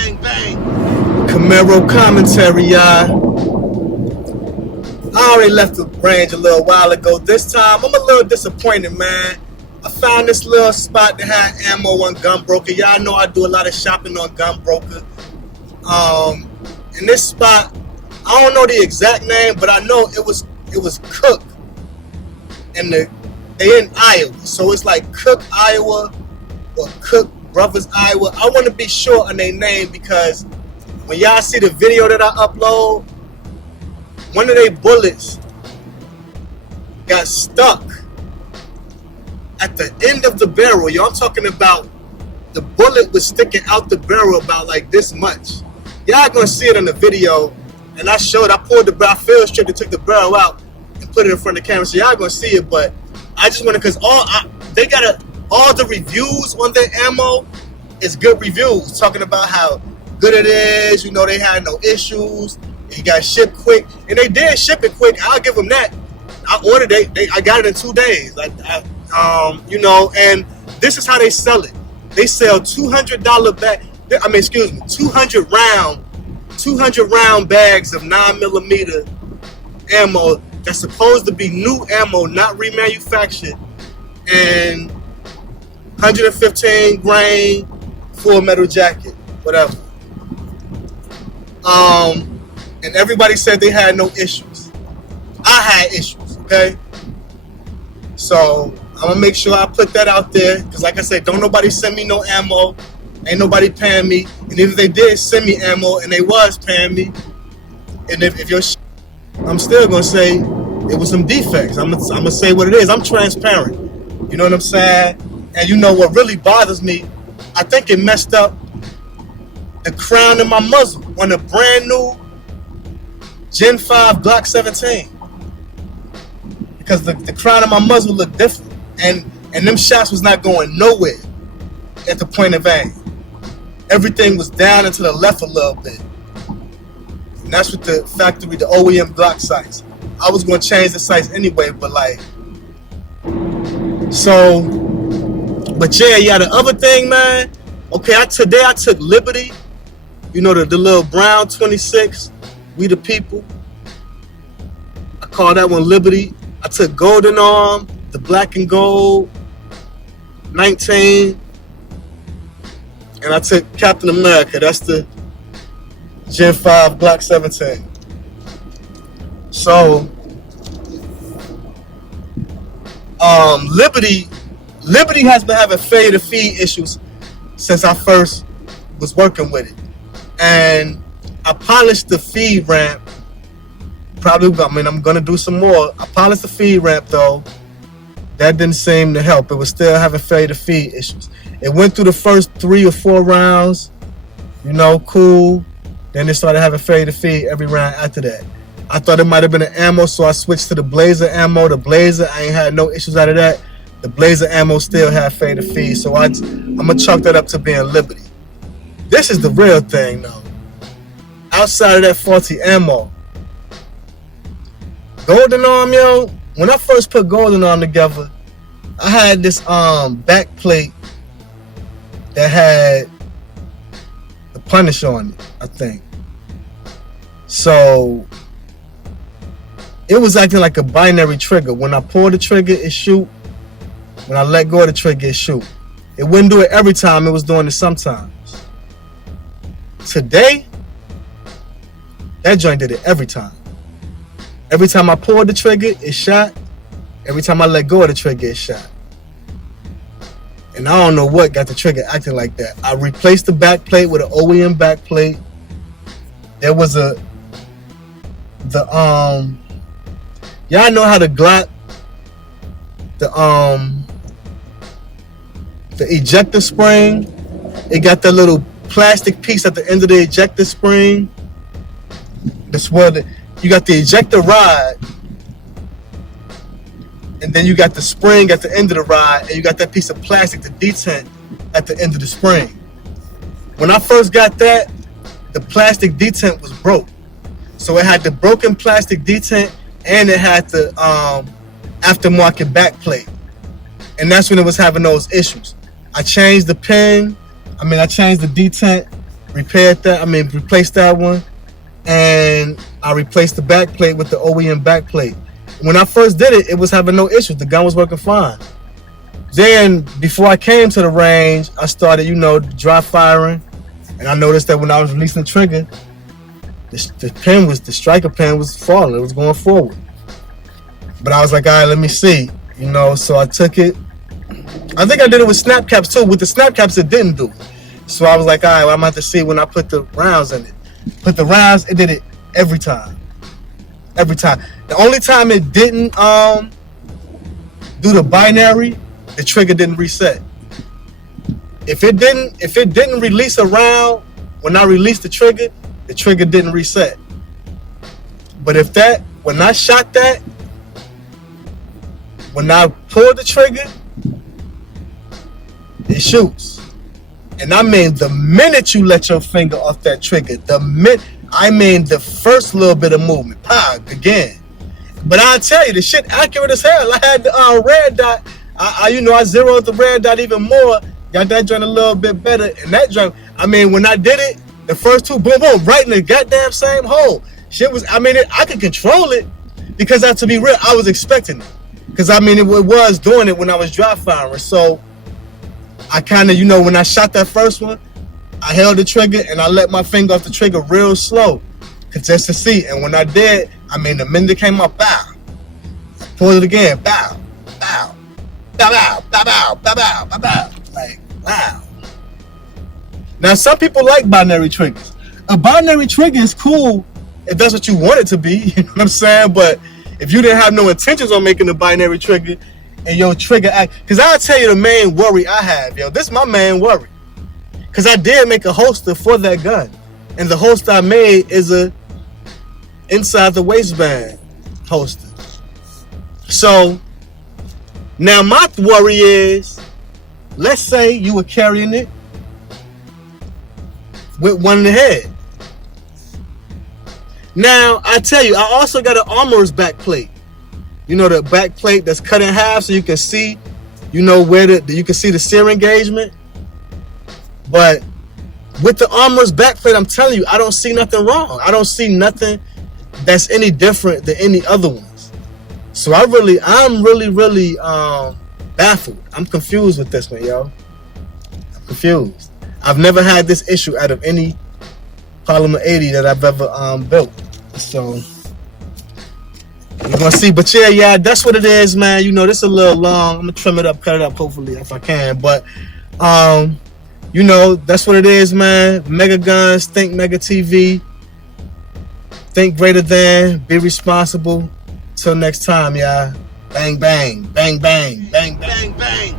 bang, bang. Camaro commentary, y'all. I already left the range a little while ago. This time, I'm a little disappointed, man. I found this little spot that had ammo on Gunbroker. Y'all know I do a lot of shopping on Gunbroker. In this spot, I don't know the exact name, but I know it was Cook. And they in Iowa, so it's like Cook, Iowa, or Cook Brothers, Iowa. I want to be sure on their name because when y'all see the video that I upload, one of their bullets got stuck at the end of the barrel. Yo, I'm talking about the bullet was sticking out the barrel about like this much. Y'all gonna see it in the video, and I pulled the barrel, field strip and took the barrel out and put it in front of the camera, so y'all gonna see it. But I just wanted, cause all the reviews on their ammo is good reviews, talking about how good it is. You know, they had no issues. It got shipped quick, and they did ship it quick. I'll give them that. I ordered it. I got it in 2 days. You know, and this is how they sell it. They sell $200 bag. 200 round bags of 9mm ammo that's supposed to be new ammo, not remanufactured, and 115 grain full metal jacket, whatever. And everybody said they had no issues. I had issues, okay? So I'm gonna make sure I put that out there, because like I said, don't nobody send me no ammo. Ain't nobody paying me. And if they did send me ammo and they was paying me, and if your I'm still gonna say it was some defects. I'm gonna say what it is. I'm transparent. You know what I'm saying? And you know what really bothers me? I think it messed up the crown of my muzzle on a brand new Gen 5 Glock 17. Because the crown of my muzzle looked different. And them shots was not going nowhere at the point of aim. Everything was down and to the left a little bit. And that's what the factory, the OEM Glock sights. I was going to change the sights anyway, but like, so, but yeah, the other thing, man, okay, today I took Liberty, you know, the little brown 26, We the People. I call that one Liberty. I took Golden Arm, the black and gold, 19. And I took Captain America, that's the Gen 5 Glock 17. So, Liberty has been having failure to feed issues since I first was working with it. And I polished the feed ramp. I'm gonna do some more. I polished the feed ramp though. That didn't seem to help. It was still having failure to feed issues. It went through the first 3 or 4 rounds, you know, cool. Then it started having failure to feed every round after that. I thought it might have been an ammo, so I switched to the Blazer ammo. The Blazer, I ain't had no issues out of that. The Blazer ammo still had failure to feed, so I'm gonna chalk that up to being Liberty. This is the real thing though. Outside of that faulty ammo, Golden Arm, yo, when I first put Golden Arm together, I had this back plate that had the Punish on it, I think. So it was acting like a binary trigger. When I pull the trigger, it shoot. When I let go of the trigger, it shoot. It wouldn't do it every time. It was doing it sometimes. Today, that joint did it every time. Every time I pulled the trigger, it shot. Every time I let go of the trigger, it shot. And I don't know what got the trigger acting like that. I replaced the back plate with an OEM back plate. There was y'all know how the Glock, the ejector spring, it got that little plastic piece at the end of the ejector spring. That's where you got the ejector rod, and then you got the spring at the end of the rod, and you got that piece of plastic, the detent, at the end of the spring. When I first got that, the plastic detent was broke. So it had the broken plastic detent, and it had the aftermarket back plate. And that's when it was having those issues. I changed the pin, I changed the detent, replaced that one, and I replaced the back plate with the OEM back plate. When I first did it, it was having no issues. The gun was working fine. Then, before I came to the range, I started, dry firing, and I noticed that when I was releasing the trigger, the striker pin was falling. It was going forward. But I was like, all right, let me see. So I took it. I think I did it with snap caps too. With the snap caps, it didn't do it. So I was like, all right, well, I'm going to have to see when I put the rounds in it. Put the rounds, it did it every time. Every time. The only time it didn't do the binary, the trigger didn't reset. If it didn't release a round when I released the trigger didn't reset. But when I shot that, when I pulled the trigger, it shoots. And I mean, the minute you let your finger off that trigger, the first little bit of movement, again. But I'll tell you, the shit accurate as hell. I had the red dot. I zeroed the red dot even more. Got that joint a little bit better. And that joint, when I did it, the first two, boom, boom, right in the goddamn same hole. Shit was, I could control it because, to be real, I was expecting it. Because, it was doing it when I was dry firing. So, I kind of, when I shot that first one, I held the trigger and I let my finger off the trigger real slow. Just to see. And when I did, the minute it came up, bow. I pulled it again, bow, bow, bow, bow, bow, bow, bow, bow, bow, bow. Like, wow. Now, some people like binary triggers. A binary trigger is cool if that's what you want it to be. You know what I'm saying? But if you didn't have no intentions on making a binary trigger and your trigger act, because I'll tell you the main worry I have, this is my main worry. Because I did make a holster for that gun. And the holster I made is a inside the waistband holster. So, now my worry is, let's say you were carrying it with one in the head. Now, I tell you, I also got an armorer's back plate. The back plate that's cut in half so you can see, where you can see the sear engagement. But with the armorer's back plate, I'm telling you, I don't see nothing wrong. I don't see nothing that's any different than any other ones. So I'm really baffled. I'm confused with this one, yo. I'm confused. I've never had this issue out of any Polymer 80 that I've ever built. So we're gonna see. But yeah, that's what it is, man. This is a little long. I'm gonna trim it up, cut it up, hopefully, if I can. But that's what it is, man. Mega Guns, ThinkMegaTV. Think greater than, be responsible. Till next time, y'all. Bang, bang, bang, bang, bang, bang, bang.